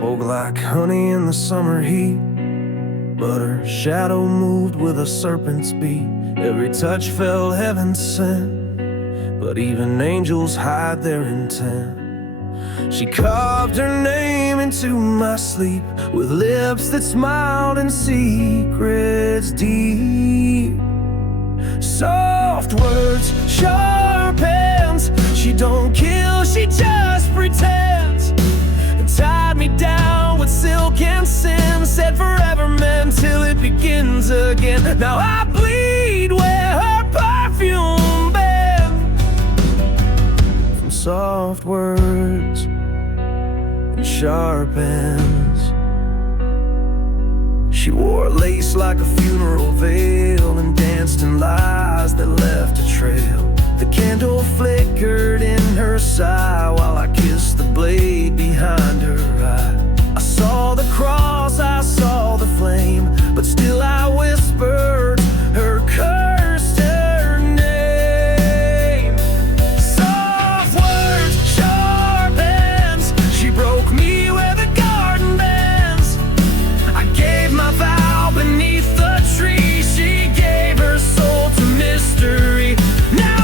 Spoke like honey in the summer heat, but her shadow moved with a serpent's beat. Every touch felt heaven sent, but even angels hide their intent. She carved her name into my sleep with lips that smiled and secrets deep. Soft words, sharp hands. She don't kill, she just pretends. Tied me down with silk and sin. Said forever man till it begins again. Now I bleed where her perfume been. From soft words and sharp ends. She wore lace like a funeral veil and danced in lies that left a trail. The candle flickered in her sigh while I kissed the blade behind her eye. I saw the cross, I saw the flame, but still I whispered her curse, her name. Soft words, sharp hands. She broke me where the garden bends. I gave my vow beneath the tree. She gave her soul to mystery. Now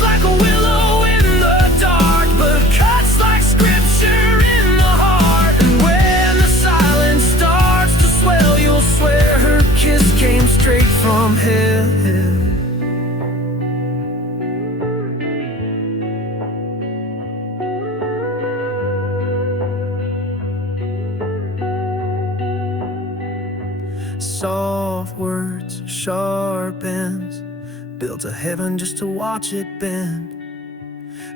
like a willow in the dark, but cuts like scripture in the heart. And when the silence starts to swell, you'll swear her kiss came straight from heaven. Soft words, sharp ends. Built a heaven just to watch it bend.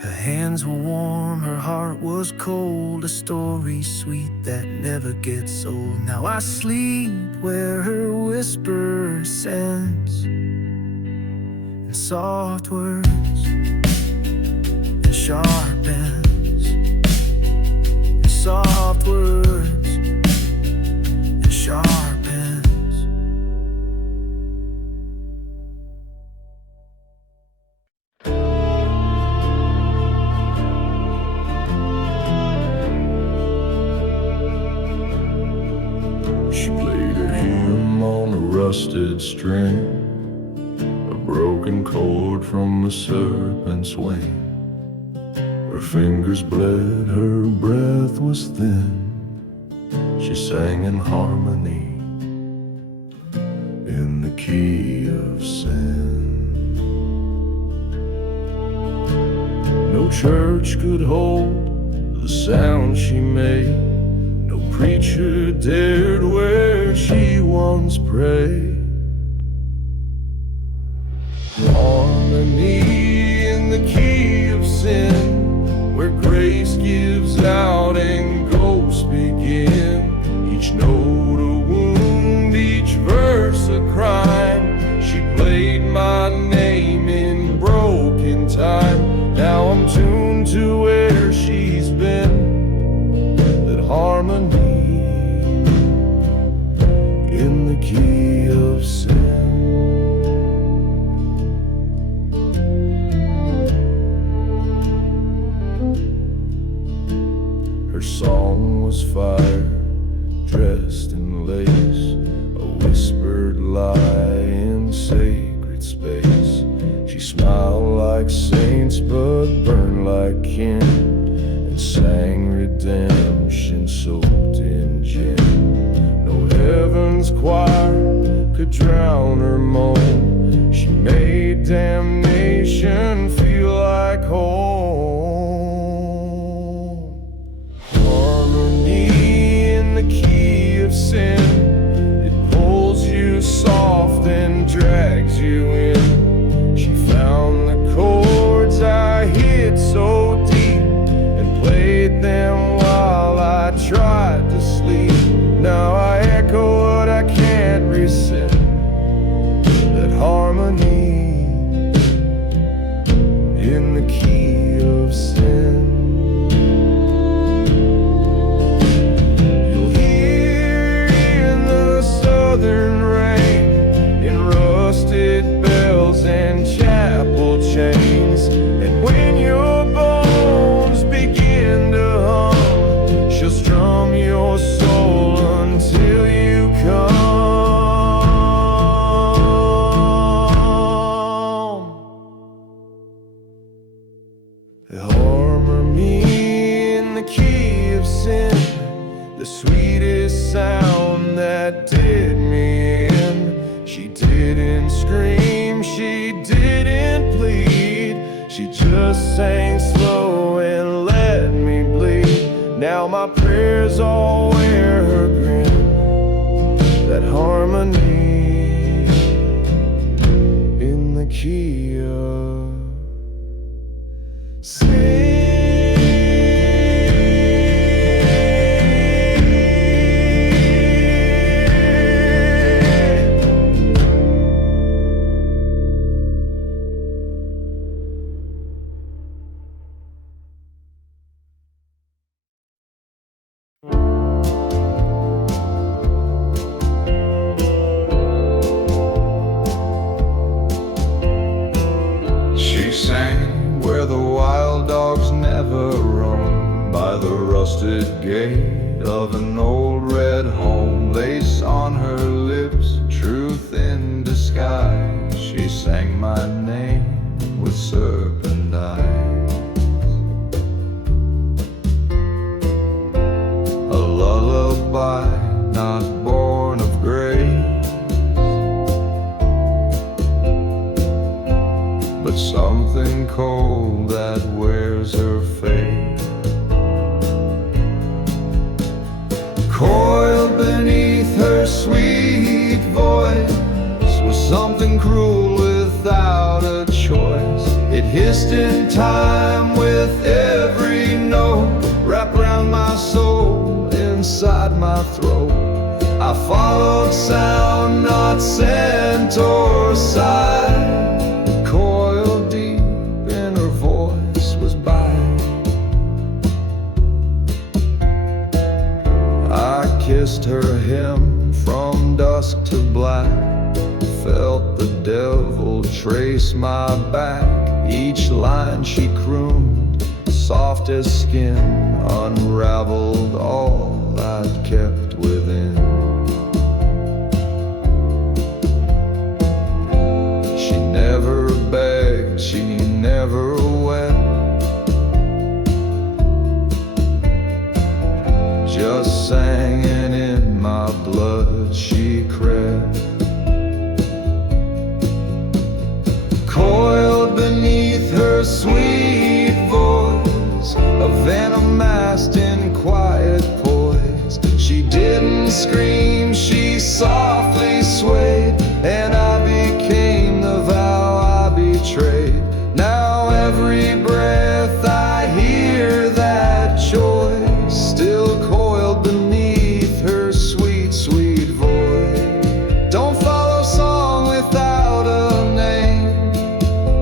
Her hands were warm, her heart was cold. A story sweet that never gets old. Now I sleep where her whisper sends. And soft words and sharp ends. And soft words and sharp ends. Rusted string, a broken chord from the serpent's wing. Her fingers bled, her breath was thin. She sang in harmony, in the key of sin. No church could hold the sound she made. No preacher dared where she once prayed. Harmony in the key of sin, where grace gives out and ghosts begin. Each note a wound, each verse a crime. She played my name in broken time. Now I'm tuned to where she's been. Harmony in the key of sin. Her song was fire, dressed in lace, a whispered lie in sacred space. She smiled like saints but burned like kin, and sang redemption soaked in gin. No heaven's choir could drown her moan. She made damnation feel like home. Harmony in the key of sin, it pulls you soft and drags you in. She found the chords I hid so deep and played them while I tried to sleep. Now I echo what I can't resist, that harmony in the key of sin. You'll hear in the and rain, in rusted bells and chapel chains. And when your bones begin to hum, she'll strum your soul until you come. The harmony in the key of sin, the sweetest sound that did me in. She didn't scream, she didn't plead, she just sang slow and let me bleed. Now my prayers all wear her grin, that harmony in the key of sin. She sang where the wild dogs never roam, by the rusted gate of an old red home. Lace on her lips, truth in disguise. She sang my name with serpent eyes. A lullaby not born of grace, but something cold that wears her face. Coiled beneath her sweet voice was something cruel without a choice. It hissed in time with every note, wrapped around my soul, inside my throat. I followed sound, not scent or sight. Coiled deep in her voice was bite. I kissed her hem from dusk to black, felt the devil trace my back. Each line she crooned, soft as skin, unraveled all I'd kept within. She never begged, she never wept, just sang, and in my blood she crept. Coiled beneath her sweet voice, a venom masked in quiet poise. She didn't scream, she softly swayed, and I became the vow I betrayed. Now every breath I hear that choice, still coiled beneath her sweet, sweet voice. Don't follow song without a name,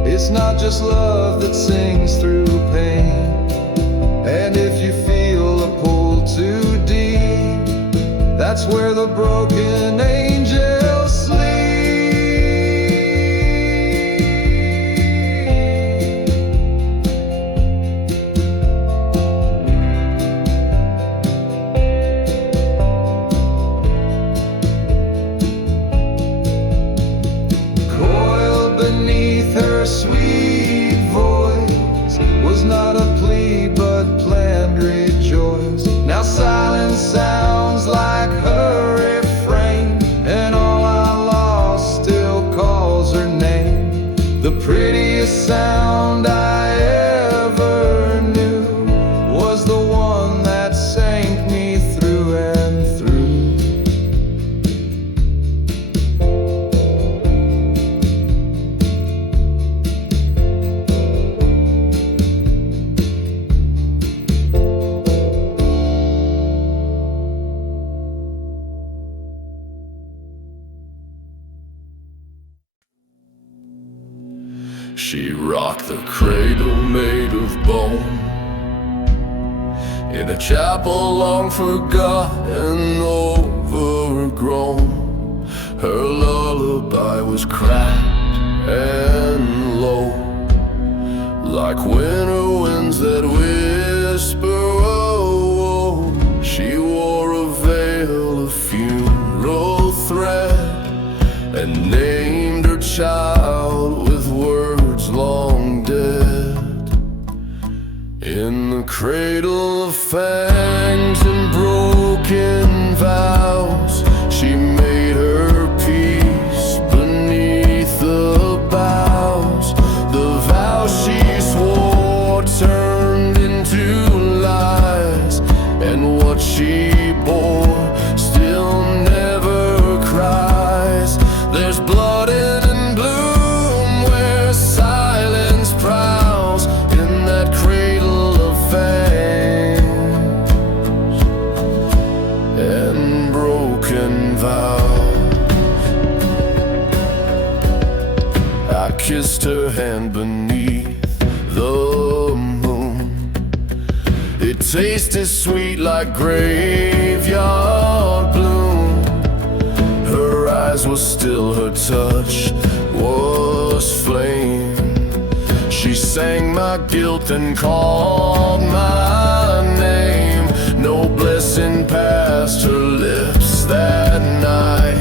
it's not just love that sings through pain. And if you feel a pull too deep, that's where the broken angels sleep. Coiled beneath her sweet voice was not a plea but planned rejoice. Now silence sounds like her refrain, and all I lost still calls her name. The prettiest sound I ever knew was the one that sank me through and through. She rocked the cradle made of bone in a chapel long forgotten, overgrown. Her lullaby was cracked and low, like winter winds that whisper, oh, oh. She wore a veil of funeral thread and named her child with words long dead. In the cradle of fangs and broken vows, she made her peace beneath the boughs. The vows she swore turned into lies, and what she bore still never cries. There's blood in bloom where silence prowls, in that cradle of fangs and broken vows. I kissed her hand beneath the moon. It tasted sweet like graveyard bloom. Her eyes were still, her touch was flame. She sang my guilt and called my name. No blessing passed her lips that night,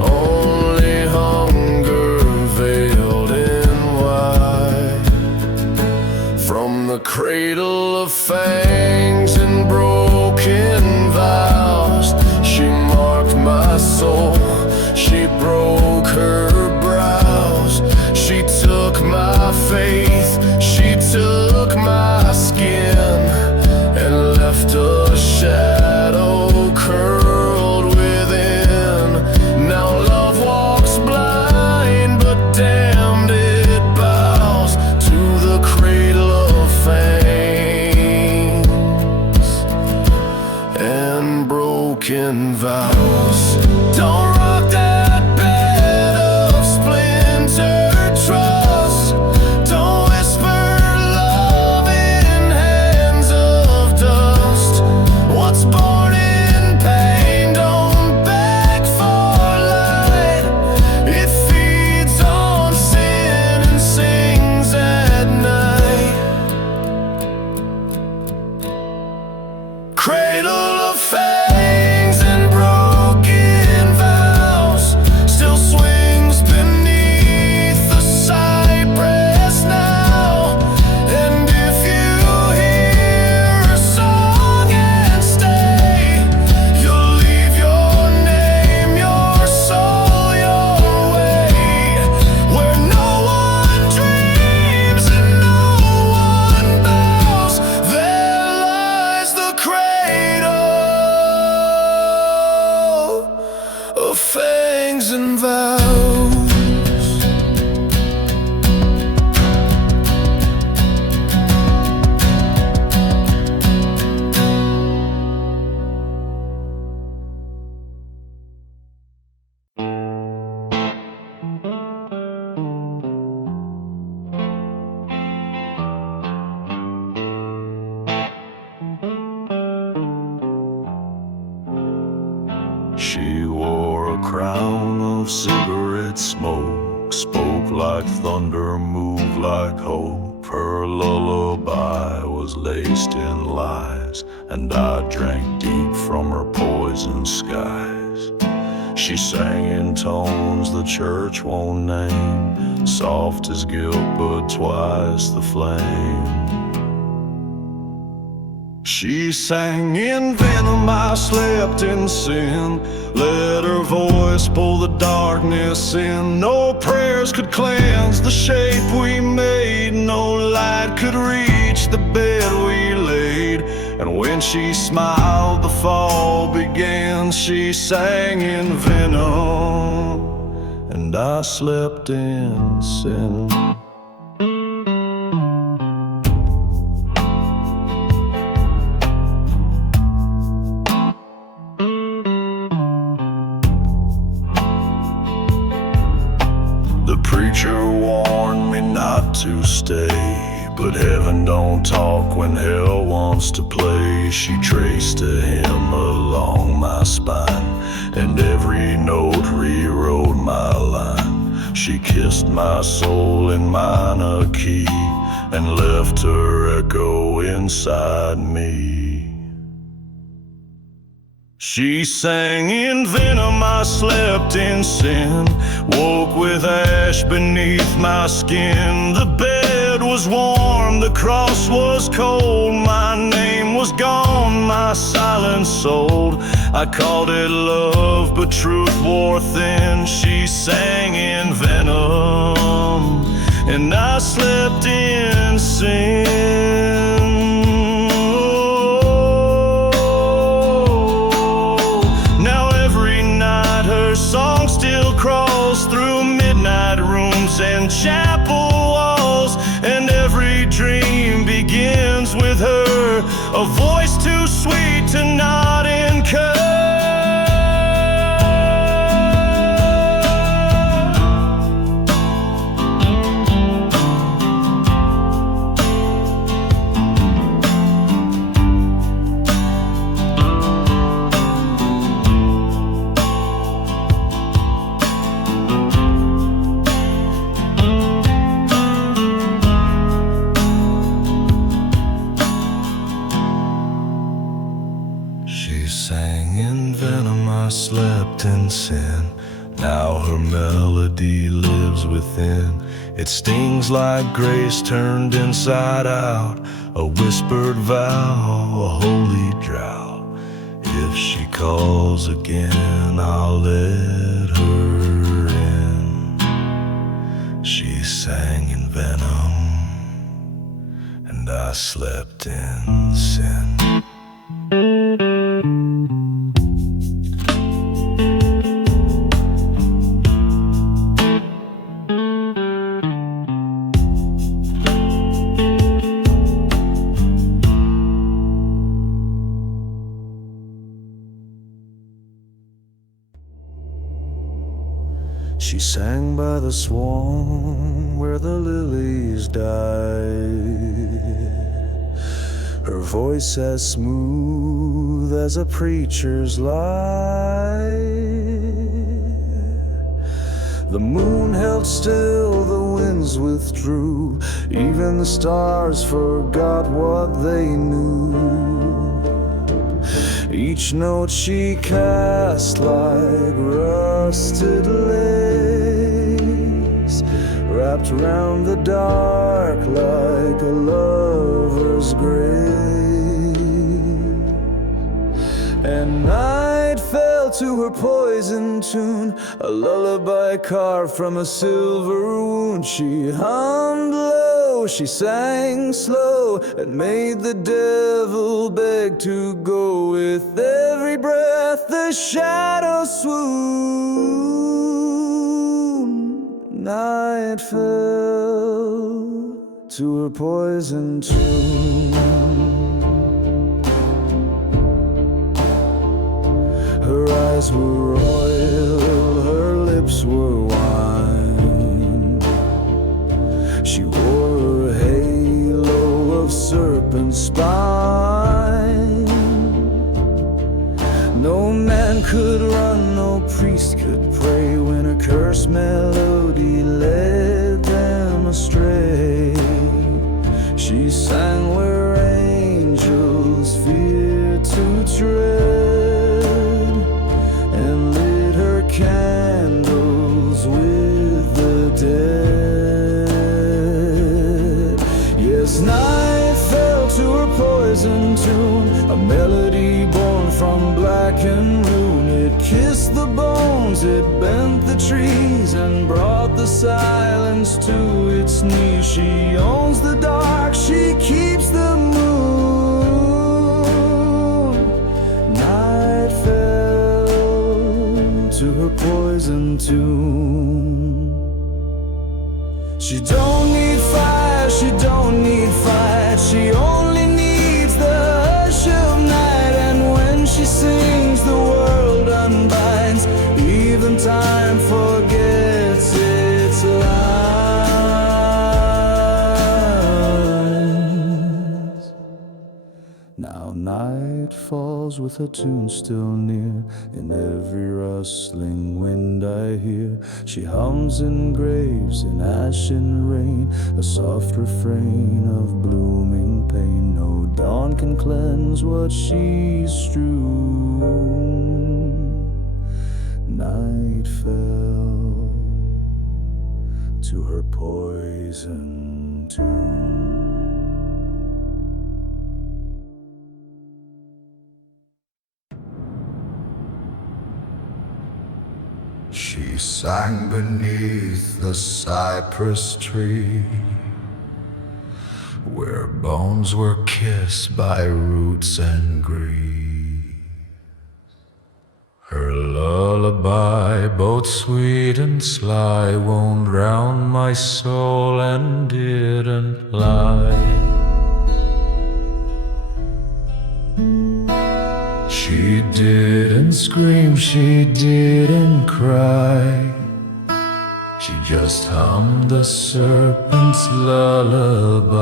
only hunger veiled in white. From the cradle of fangs and broken vows, she marked my soul, she broke her brows. She took my faith, she took my skin, and left a shadow curled within. Now love walks blind, but damned it bows to the cradle of fangs and broken vows. Don't rock that bed of splintered trust. Don't whisper love in hands of dust. What's born in pain don't beg for light. It feeds on sin and sings at night. Cradle of fangs and broken vows still swings beneath the cypress now. And if you hear her song and stay, you'll leave your name, your soul, your way, where no one dreams and no one bows. There lies the cradle of fangs and vows. She wore a crown of cigarette smoke, spoke like thunder, moved like hope. Her lullaby was laced in lies, and I drank deep from her poison skies. She sang in tones the church won't name, soft as guilt but twice the flame. She sang in venom, I slept in sin. Let her voice pull the darkness in. No prayers could cleanse the shape we made. No light could reach the bed we laid. And when she smiled, the fall began. She sang in venom, and I slept in sin. The preacher warned me not to stay, but heaven don't talk when hell wants to play. She traced a hymn along my spine, and every note rewrote my line. She kissed my soul in minor key and left her echo inside me. She sang in venom, I slept in sin, woke with ash beneath my skin. The bed was warm, the cross was cold, my name was gone, my silence sold. I called it love, but truth wore thin. She sang in venom, and I slept in sin. Song still crawls through midnight rooms and chapel walls, and every dream begins with her, a voice too sweet to not incur. Slept in sin, now her melody lives within. It stings like grace turned inside out, a whispered vow, a holy drought. If she calls again, I'll let her in. She sang in venom, and I slept in sin. She sang by the swamp where the lilies died, her voice as smooth as a preacher's lie. The moon held still, the winds withdrew, even the stars forgot what they knew. Each note she cast like rusted lace, wrapped around the dark like a lover's grave. And night fell to her poison tune, a lullaby carved from a silver wound. She hummed low, she sang slow, and made the devil beg to go. With every breath the shadows swoon. Night fell to her poison tune. Her eyes were oil, her lips were wine. She wore a halo of serpent spine. No man could run, no priest could pray, when a cursed melody led them astray. She sang where angels fear to tread, and lit her candles with the dead. Yes, night fell to her poison tune, a melody born from blackened rune. It kissed the bones, it bent the trees, and brought the silence to its knees. She owns the dark, she keeps the moon. Night fell to her poison tune. She don't need fire, she don't need fight, she only needs the hush of night. And when she sings, the world unbinds, even time forgets its line. vows with her tune still near. In every rustling wind I hear, she hums in graves, in ash and rain, a soft refrain of blooming pain. No dawn can cleanse what she's strewn. Night fell to her poison tune. She sang beneath the cypress tree, where bones were kissed by roots and grief. Her lullaby, both sweet and sly, wound round my soul and didn't lie. She didn't scream, she didn't cry. She just hummed the serpent's lullaby.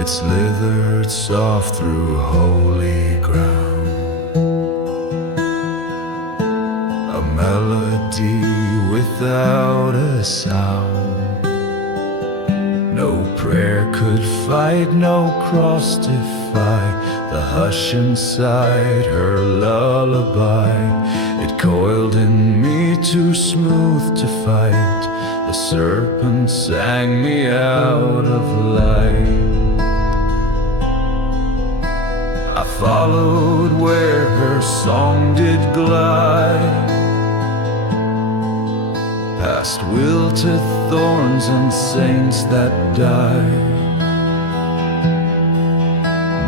It slithered soft through holy ground, a melody without a sound. No prayer could fight, no cross defy the hush inside her lullaby. It coiled in me too smooth to fight. The serpent sang me out of light. I followed where her song did glide, past wilted thorns and saints that died.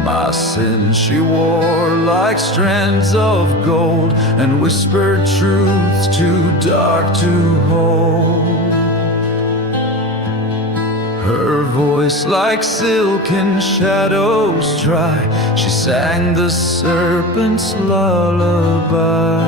My sins she wore like strands of gold, and whispered truths too dark to hold. Her voice like silk in shadows dry, she sang the serpent's lullaby.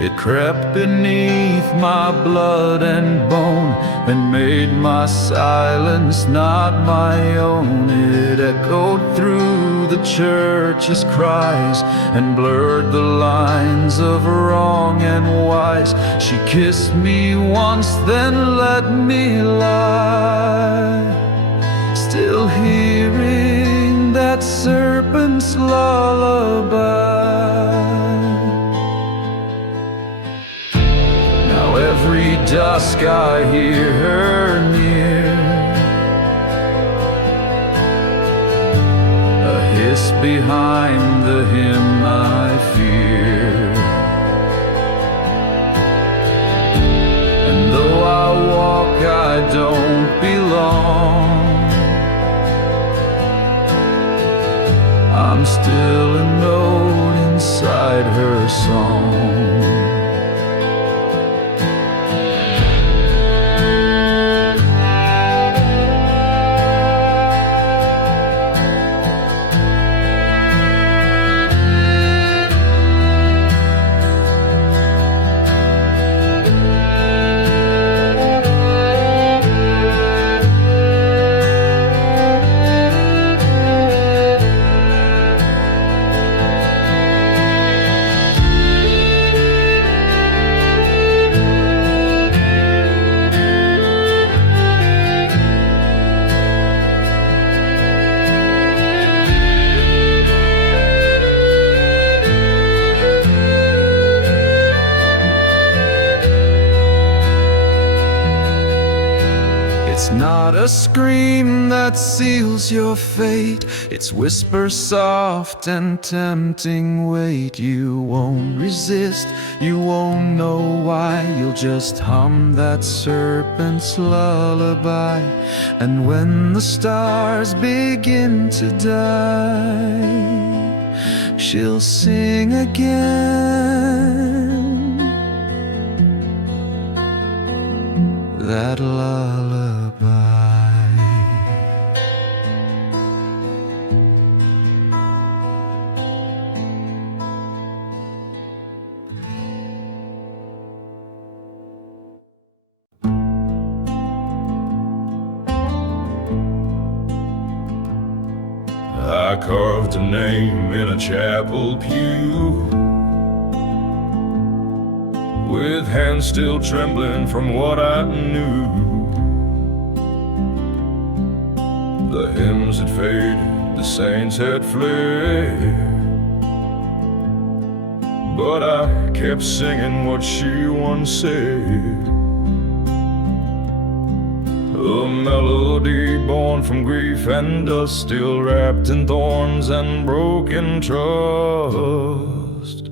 It crept beneath my blood and bone, and made my silence not my own. It echoed through the church's cries, and blurred the lines of wrong and wise. She kissed me once, then let me lie, still hearing that serpent's lullaby. Every dusk I hear her near, a hiss behind the hymn I fear. And though I walk, I don't belong. I'm still a note inside her song. It's not a scream that seals your fate, it's whisper soft and tempting. Wait, you won't resist, you won't know why. You'll just hum that serpent's lullaby. And when the stars begin to die, she'll sing again that lullaby. I carved a name in a chapel pew, with hands still trembling from what I knew. The hymns had faded, the saints had fled, but I kept singing what she once said. A melody born from grief and dust, still wrapped in thorns and broken trust.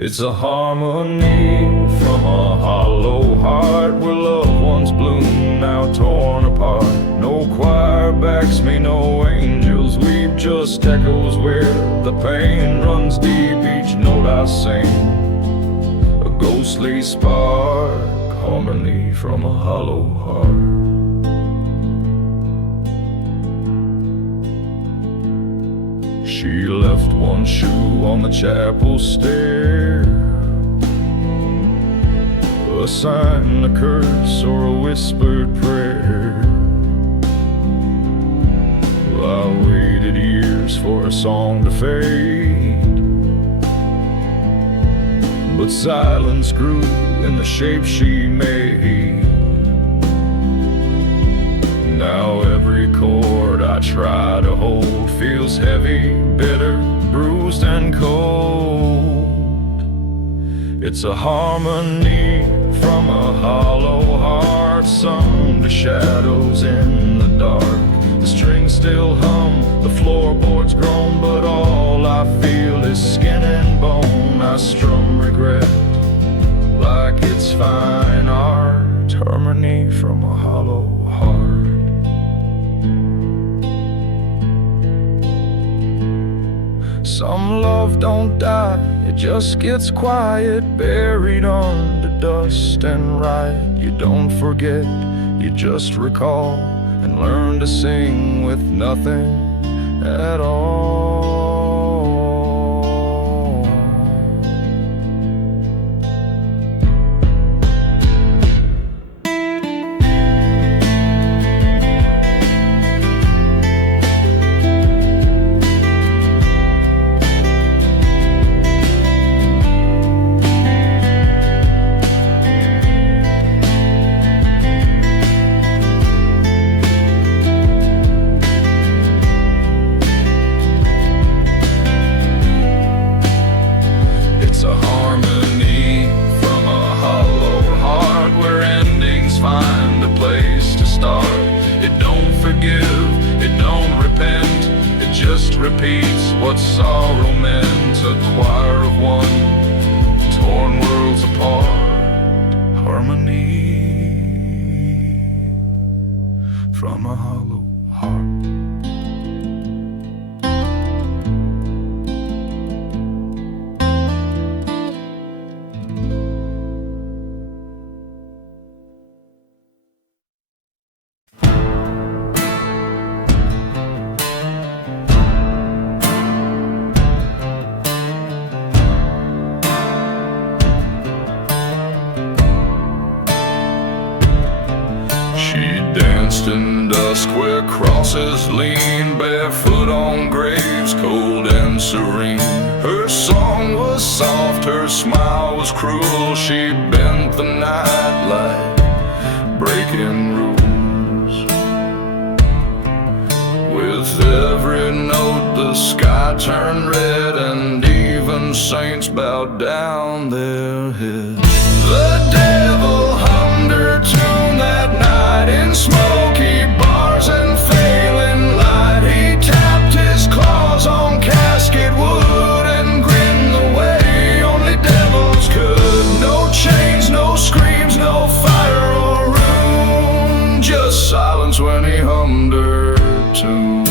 It's a harmony from a hollow heart, where loved ones bloom, now torn apart. No choir backs me, no angels weep, just echoes where the pain runs deep. Each note I sing, a ghostly spark, harmony from a hollow heart. She left one shoe on the chapel stair, a sign, a curse, or a whispered prayer. I waited years for a song to fade, but silence grew in the shape she made. Now every chord I try to hold feels heavy, bitter, bruised and cold. It's a harmony from a hollow heart, sung to shadows in the dark. The strings still hum, the floorboards groan, but all I feel is skin and bone. I strum regret like it's fine art, harmony from a hollow heart. Some love don't die, it just gets quiet, buried under dust and riot. You don't forget, you just recall, and learn to sing with nothing at all. Repeats what sorrow meant, a choir of one, torn worlds apart, harmony from a hollow heart. In dusk where crosses lean, barefoot on graves, cold and serene. Her song was soft, her smile was cruel. She bent the night like breaking rules. With every note the sky turned red, and even saints bowed down their heads. The devil hummed her tune that night in smoky bars and failing light. He tapped his claws on casket wood and grinned the way only devils could. No chains, no screams, no fire or room, just silence when he hummed her tune.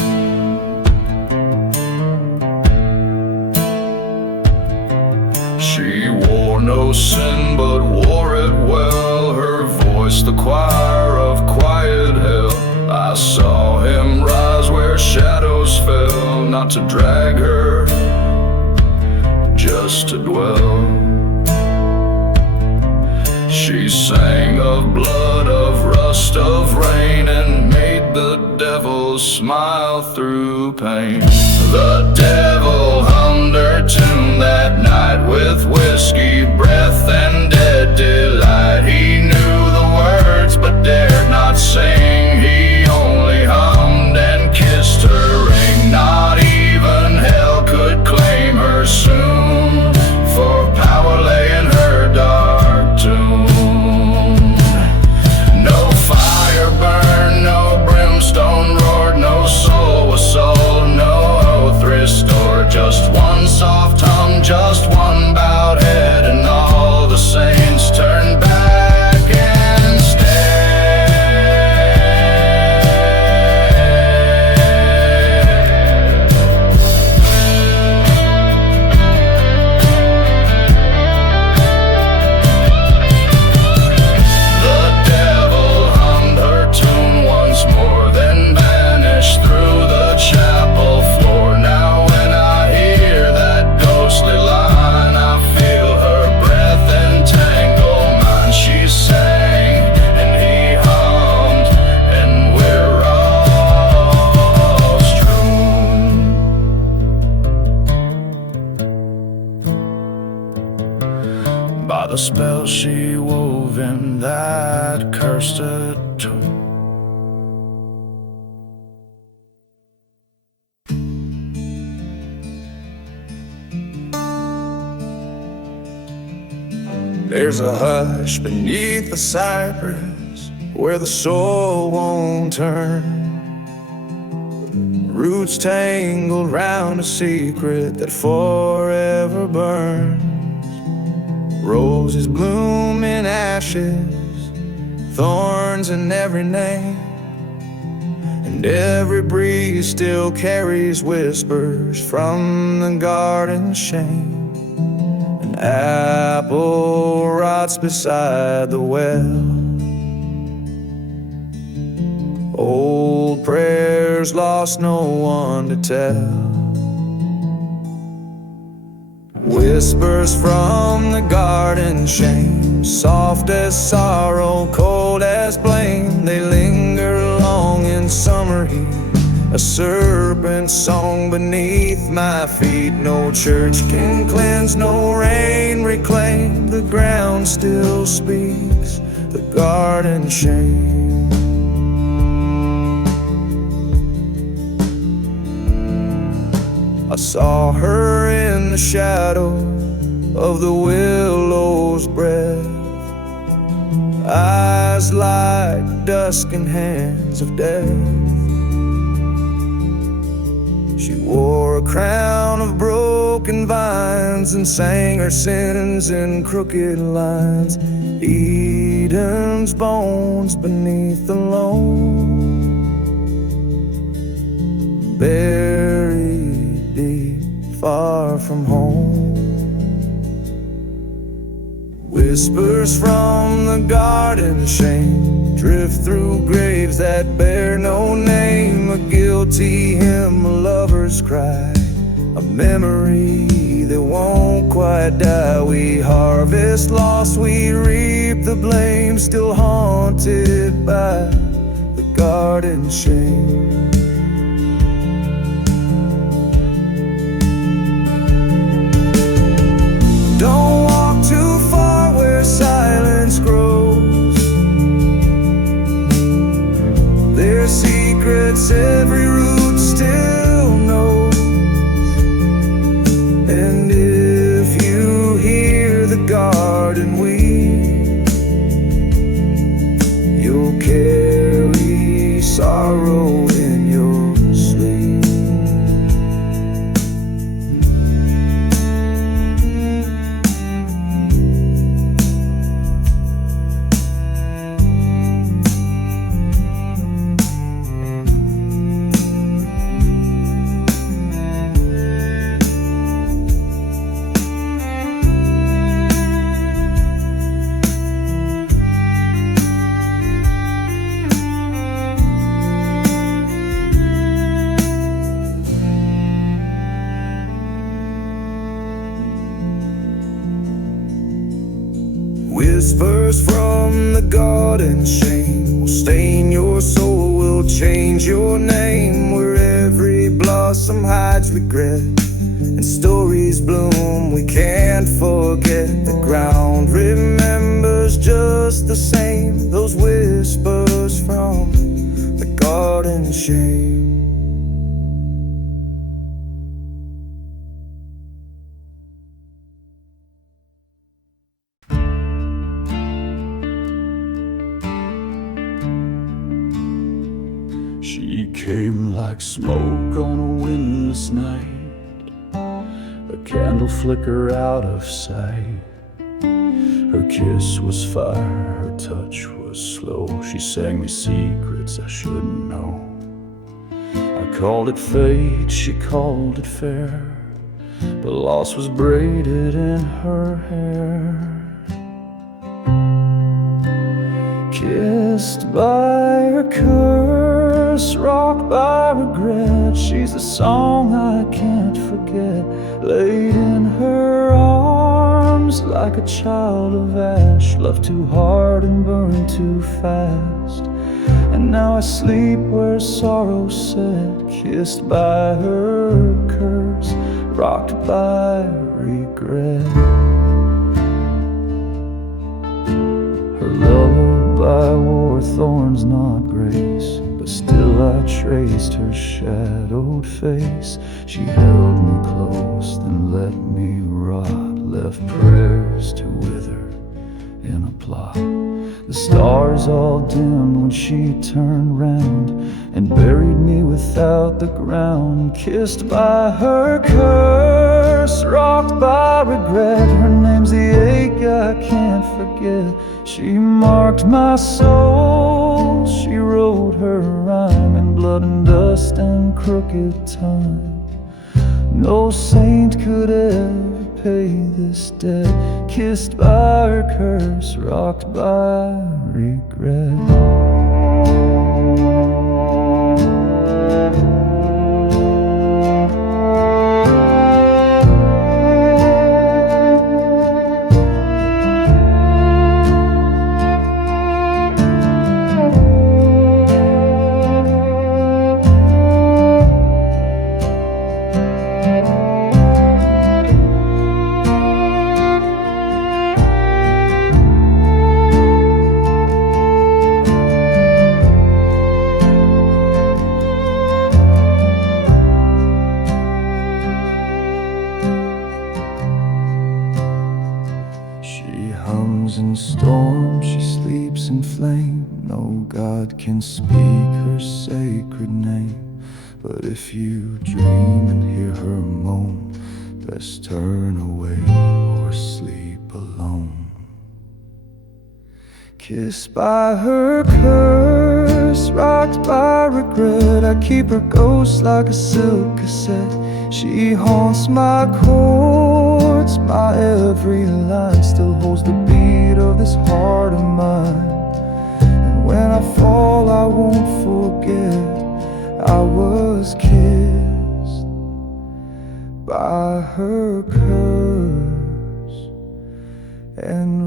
She wore no sin but wore it well, her voice the choir of quiet hell. I saw him rise where shadows fell, not to drag her, just to dwell. She sang of blood, of rust, of rain, and made the devil smile through through pain. The devil hummed her tune that night with whiskey breath and dead delight. He knew the words but dared not sing. He only hummed and kissed her ring. Not even hell could claim her soon, for power lay in her dark tomb. No fire burned, no brimstone roared, no soul was sold, no oath restored. Just one soft tongue, just one bowed head, and all the saints turned back and stared. The devil hummed her tune once more, then vanished through the chapel floor. Now when I hear that ghostly line, I feel her breath entangle mine. She sang and he hummed, and we're all strewn by the spell she wove in that cursed tomb. There's a hush beneath the cypress where the soul won't turn. Roots tangled round a secret that forever burns. Roses bloom in ashes, thorns in every name, and every breeze still carries whispers from the garden's shame. An apple rots beside the well. Old prayers lost, no one to tell. Whispers from the garden shame, soft as sorrow, cold as blame. They linger long in summer heat, a serpent song beneath my feet. No church can cleanse, no rain reclaim. The ground still speaks, the garden shame. I saw her in the shadow of the willow's breath, eyes like dusk and hands of death. She wore a crown of broken vines and sang her sins in crooked lines. Eden's bones beneath the loam, buried deep, far from home. Whispers from the garden shame drift through graves that bear no name. A guilty hymn, a lover's cry, a memory that won't quite die. We harvest loss, we reap the blame, still haunted by the garden shame. Don't walk too far where silence grows. There's secrets every root still knows. And if you hear the garden weep, you'll carry sorrow in your sleep. Whispers from the garden shame will stain your soul, will change your name. Where every blood hides regret, and stories bloom we can't forget. The ground remembers just the same, those whispers from the garden shade. She came like smoke on a windless night, a candle flicker out of sight. Her kiss was fire, her touch was slow. She sang me secrets I shouldn't know. I called it fate, she called it fair, but loss was braided in her hair. Kissed by her curse, rocked by regret, she's the song I can't forget. Laid in her arms like a child of ash, loved too hard and burned too fast. And now I sleep where sorrow sat, kissed by her curse, rocked by regret. Her lullaby wore thorns, not grace, but still I traced her shadowed face. She held me close, then let me rot, left prayers to wither in a plot. The stars all dimmed when she turned round and buried me without the ground. Kissed by her curse, rocked by regret, her name's the ache I can't forget. She marked my soul, she wrote her rhyme in blood and dust and crooked time. No saint could ever pay this debt, kissed by her curse, rocked by regret. In storm, she sleeps in flame. No God can speak her sacred name. But if you dream and hear her moan, best turn away or sleep alone. Kissed by her curse, rocked by regret, I keep her ghost like a silk cassette. She haunts my chords, my every line still holds the beat of this heart of mine. And when I fall I won't forget I was kissed by her curse and